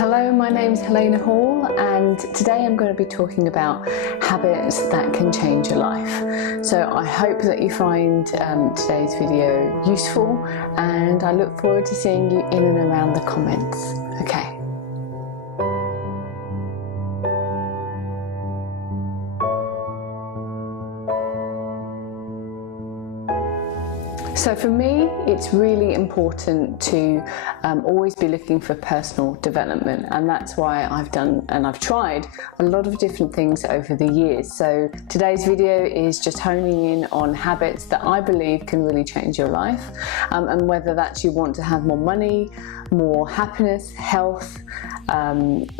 Hello, my name's Helene Hall, and today I'm going to be talking about habits that can change your life. So I hope that you find today's video useful, and I look forward to seeing you in and around the comments. Okay. So for me, it's really important to always be looking for personal development, and that's why I've done and I've tried a lot of different things over the years. So today's video is just honing in on habits that I believe can really change your life, and whether that's you want to have more money, more happiness, health,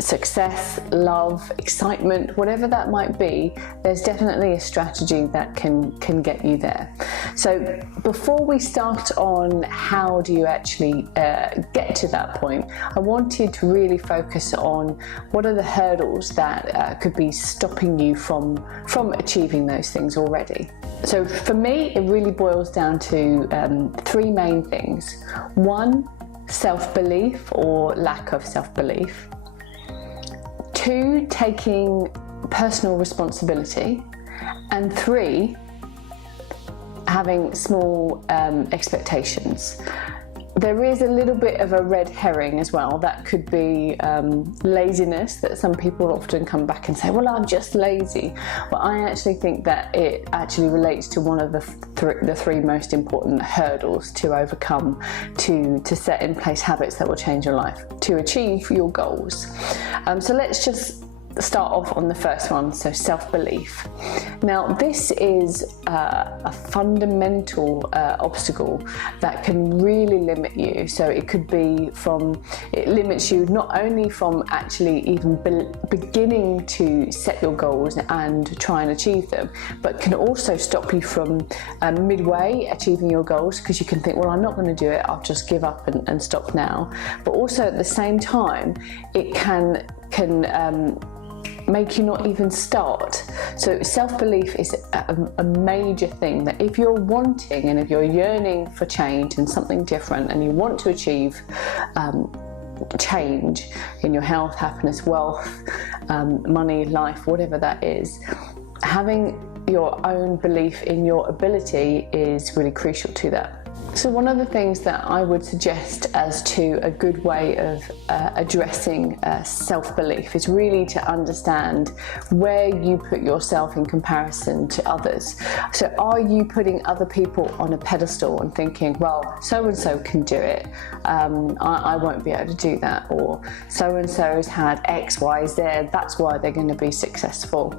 success, love, excitement, whatever that might be, there's definitely a strategy that can get you there. So before we start on how do you actually get to that point, I wanted to really focus on what are the hurdles that could be stopping you from achieving those things already. So for me, it really boils down to three main things. One, self-belief or lack of self-belief. Two, taking personal responsibility. And three, having small expectations. There is a little bit of a red herring as well. That could be laziness, that some people often come back and say, well, I'm just lazy. Well, I actually think that it actually relates to one of the three most important hurdles to overcome to set in place habits that will change your life, to achieve your goals. So let's just start off on the first one, so self-belief. Now this is a fundamental obstacle that can really limit you. So it could be it limits you not only from actually even beginning to set your goals and try and achieve them, but can also stop you from midway achieving your goals, because you can think, well, I'm not going to do it, I'll just give up and stop now. But also at the same time, it can make you not even start. So self-belief is a major thing, that if you're wanting and if you're yearning for change and something different, and you want to achieve change in your health, happiness, wealth, money, life, whatever that is, having your own belief in your ability is really crucial to that. So one of the things that I would suggest as to a good way of addressing self-belief is really to understand where you put yourself in comparison to others. So are you putting other people on a pedestal and thinking, well, so-and-so can do it, I won't be able to do that, or so-and-so's had X, Y, Z, that's why they're going to be successful.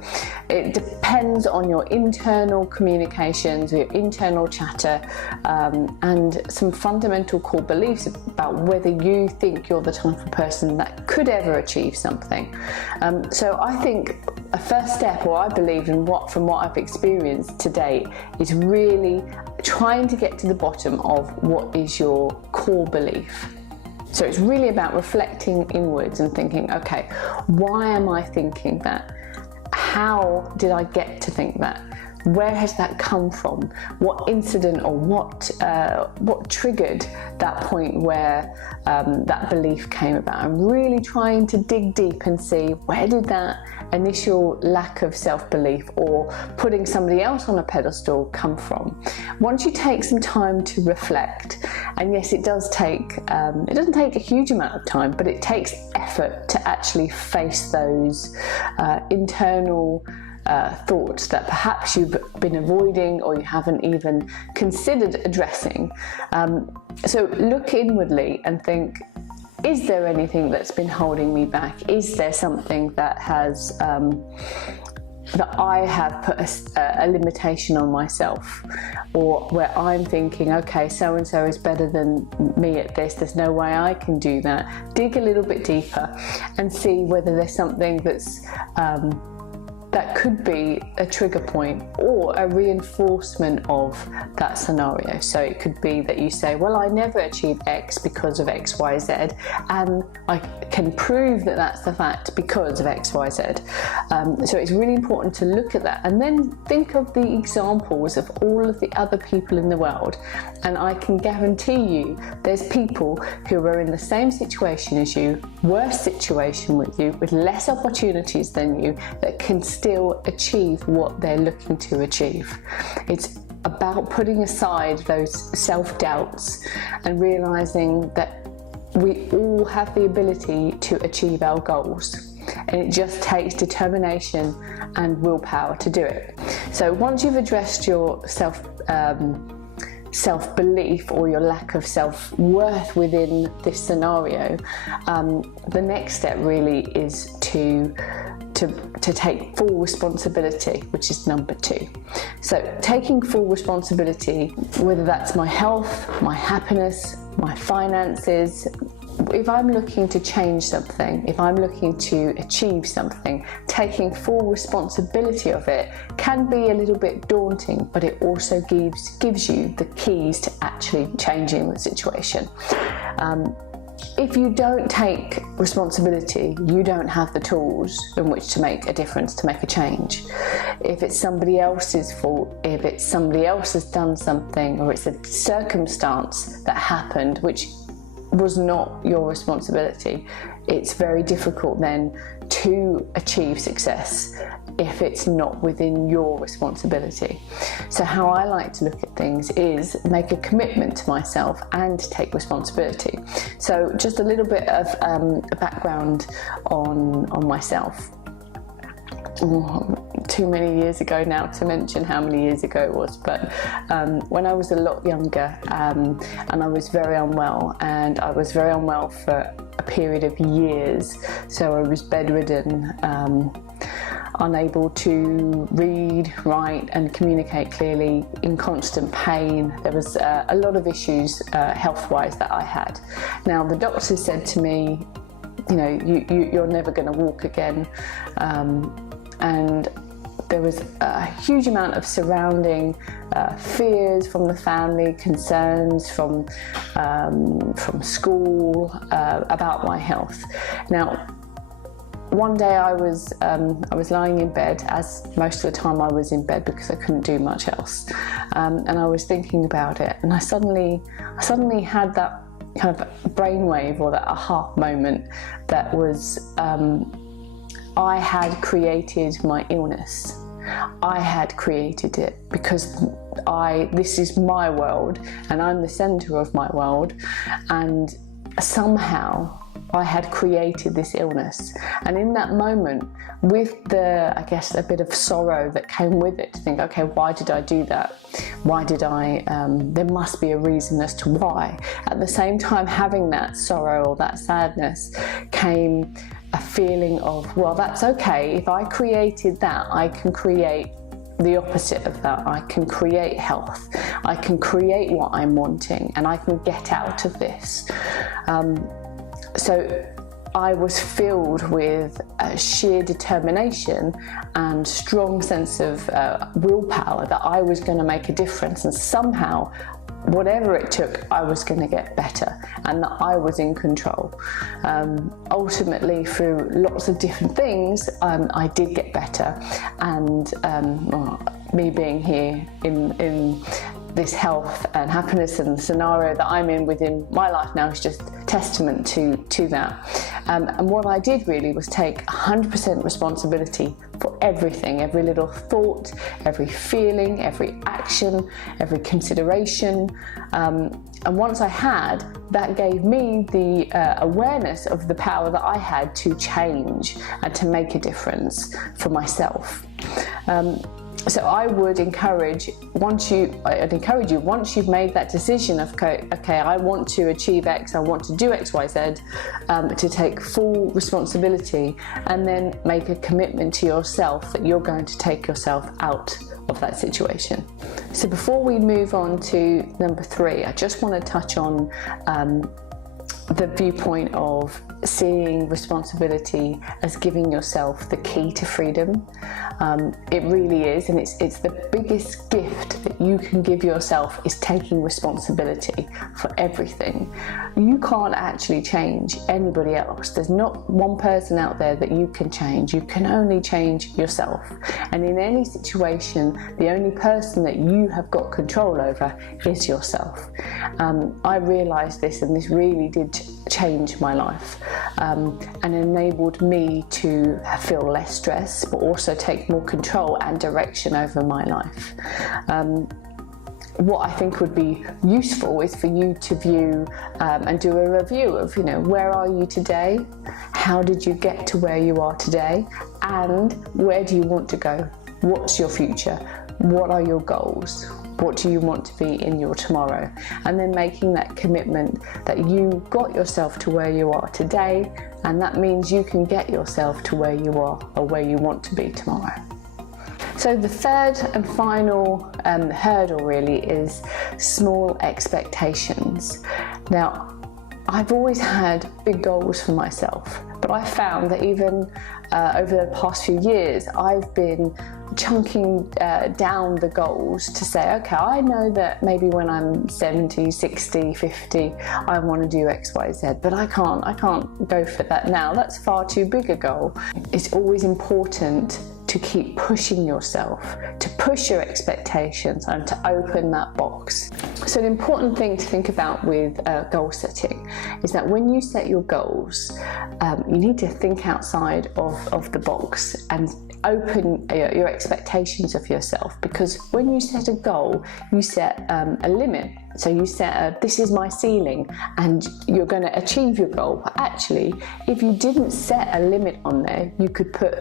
It depends on your internal communications, your internal chatter, and some fundamental core beliefs about whether you think you're the type of person that could ever achieve something. So I think a first step, or I believe in from what I've experienced to date, is really trying to get to the bottom of what is your core belief. So it's really about reflecting inwards and thinking, okay, why am I thinking that? How did I get to think that? Where has that come from? What incident or what triggered that point where that belief came about? I'm really trying to dig deep and see, where did that initial lack of self-belief or putting somebody else on a pedestal come from? Once you take some time to reflect, and yes, it does take, it doesn't take a huge amount of time, but it takes effort to actually face those internal thoughts that perhaps you've been avoiding or you haven't even considered addressing. So look inwardly and think, is there anything that's been holding me back? Is there something that has that I have put a limitation on myself, or where I'm thinking, okay, so-and-so is better than me at this, there's no way I can do that. Dig a little bit deeper and see whether there's something that's that could be a trigger point or a reinforcement of that scenario. So it could be that you say, well, I never achieved X because of X, Y, Z, and I can prove that that's the fact because of X, Y, Z. So it's really important to look at that and then think of the examples of all of the other people in the world. And I can guarantee you there's people who are in the same situation as you, worse situation with you, with less opportunities than you, that can still achieve what they're looking to achieve. It's about putting aside those self-doubts and realizing that we all have the ability to achieve our goals, and it just takes determination and willpower to do it. So once you've addressed your self-belief or your lack of self-worth within this scenario, the next step really is to take full responsibility, which is number 2. So taking full responsibility, whether that's my health, my happiness, my finances, if I'm looking to change something, if I'm looking to achieve something, taking full responsibility of it can be a little bit daunting, but it also gives you the keys to actually changing the situation. If you don't take responsibility, you don't have the tools in which to make a difference, to make a change. If it's somebody else's fault, if it's somebody else has done something, or it's a circumstance that happened which was not your responsibility, it's very difficult then to achieve success if it's not within your responsibility. So how I like to look at things is make a commitment to myself and take responsibility. So just a little bit of a background on myself. Too many years ago now to mention how many years ago it was, but when I was a lot younger, and I was very unwell, and I was very unwell for a period of years. So I was bedridden, unable to read, write and communicate clearly, in constant pain. There was a lot of issues health-wise that I had. Now the doctors said to me, you know, you're never going to walk again, and there was a huge amount of surrounding fears from the family, concerns from school about my health. Now, one day I was lying in bed, as most of the time I was in bed because I couldn't do much else, and I was thinking about it, and I suddenly had that kind of brainwave, or that aha moment, that was I had created my illness. I had created it because this is my world and I'm the center of my world, and somehow I had created this illness. And in that moment, with I guess a bit of sorrow that came with it, to think, okay, why did I do that? Why did I, there must be a reason as to why. At the same time, having that sorrow or that sadness came a feeling of, well, that's okay. If I created that, I can create the opposite of that. I can create health. I can create what I'm wanting, and I can get out of this. So I was filled with sheer determination and strong sense of willpower that I was going to make a difference, and somehow, whatever it took, I was going to get better, and that I was in control. Ultimately, through lots of different things, I did get better, and me being here in this health and happiness and the scenario that I'm in within my life now is just testament to that. And what I did really was take 100% responsibility for everything, every little thought, every feeling, every action, every consideration. And once I had, that gave me the awareness of the power that I had to change and to make a difference for myself. So I would encourage you, once you've made that decision of, okay, I want to achieve X, I want to do X, Y, Z, to take full responsibility, and then make a commitment to yourself that you're going to take yourself out of that situation. So before we move on to number 3, I just want to touch on the viewpoint of seeing responsibility as giving yourself the key to freedom. It really is, and it's the biggest gift that you can give yourself, is taking responsibility for everything. You can't actually change anybody else. There's not one person out there that you can change. You can only change yourself. And in any situation, the only person that you have got control over is yourself. I realised this, and this really did change my life, and enabled me to feel less stress, but also take more control and direction over my life. What I think would be useful is for you to view and do a review of, where are you today? How did you get to where you are today? And where do you want to go? What's your future? What are your goals? What do you want to be in your tomorrow? And then making that commitment that you got yourself to where you are today, and that means you can get yourself to where you are or where you want to be tomorrow. So the third and final hurdle really is small expectations. Now, I've always had big goals for myself, but I found that even over the past few years, I've been chunking down the goals to say, okay, I know that maybe when I'm 70, 60, 50, I want to do X, Y, Z, but I can't go for that now. That's far too big a goal. It's always important to keep pushing yourself, to push your expectations and to open that box. So an important thing to think about with goal setting is that when you set your goals, you need to think outside of the box and open your expectations of yourself, because when you set a goal, you set a limit. So you set this is my ceiling, and you're going to achieve your goal. But actually, if you didn't set a limit on there, you could put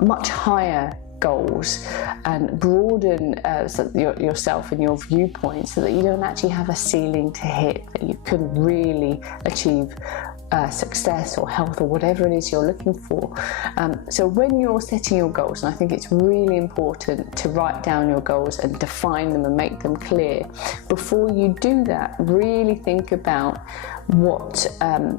much higher goals and broaden yourself and your viewpoint, so that you don't actually have a ceiling to hit, that you can really achieve success or health or whatever it is you're looking for. So when you're setting your goals, and I think it's really important to write down your goals and define them and make them clear. Before you do that, really think about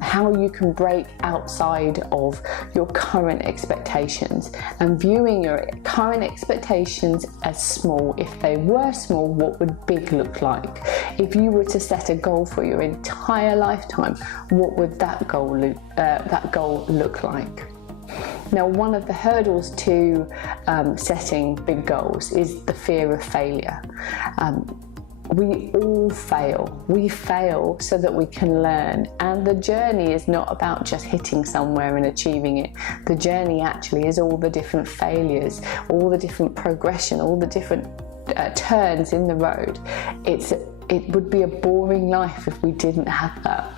how you can break outside of your current expectations, and viewing your current expectations as small. If they were small, what would big look like? If you were to set a goal for your entire lifetime, what would that goal look like? Now, one of the hurdles to setting big goals is the fear of failure. We all fail. We fail so that we can learn. And the journey is not about just hitting somewhere and achieving it. The journey actually is all the different failures, all the different progression, all the different turns in the road. It would be a boring life if we didn't have that.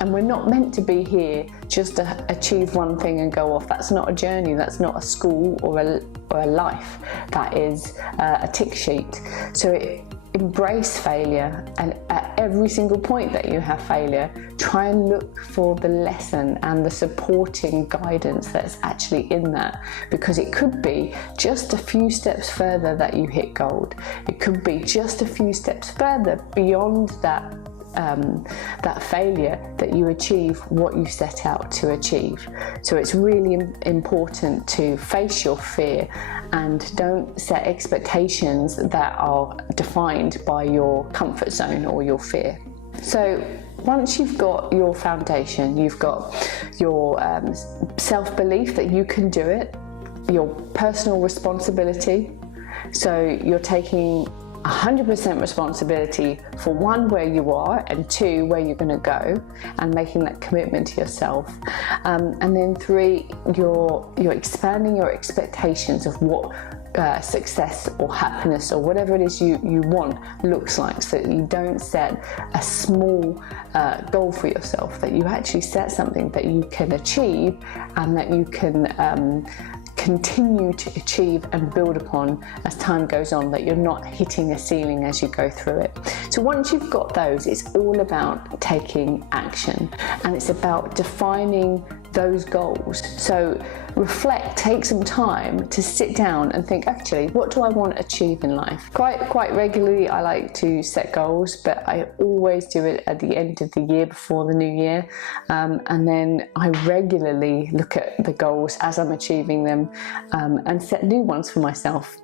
And we're not meant to be here just to achieve one thing and go off. That's not a journey. That's not a school or a life. That is a tick sheet. So embrace failure, and at every single point that you have failure, try and look for the lesson and the supporting guidance that's actually in that, because it could be just a few steps further that you hit gold. It could be just a few steps further beyond that failure that you achieve what you set out to achieve. So it's really important to face your fear and don't set expectations that are defined by your comfort zone or your fear. So once you've got your foundation, you've got your self-belief that you can do it, your personal responsibility, so you're taking 100% responsibility for one, where you are, and two, where you're going to go, and making that commitment to yourself. And then three, you're expanding your expectations of what success or happiness or whatever it is you want looks like, so that you don't set a small goal for yourself, that you actually set something that you can achieve and that you can continue to achieve and build upon as time goes on, that you're not hitting a ceiling as you go through it. So once you've got those, it's all about taking action, and it's about defining those goals. So reflect, take some time to sit down and think, actually, what do I want to achieve in life? Quite regularly I like to set goals, but I always do it at the end of the year before the new year, and then I regularly look at the goals as I'm achieving them, and set new ones for myself.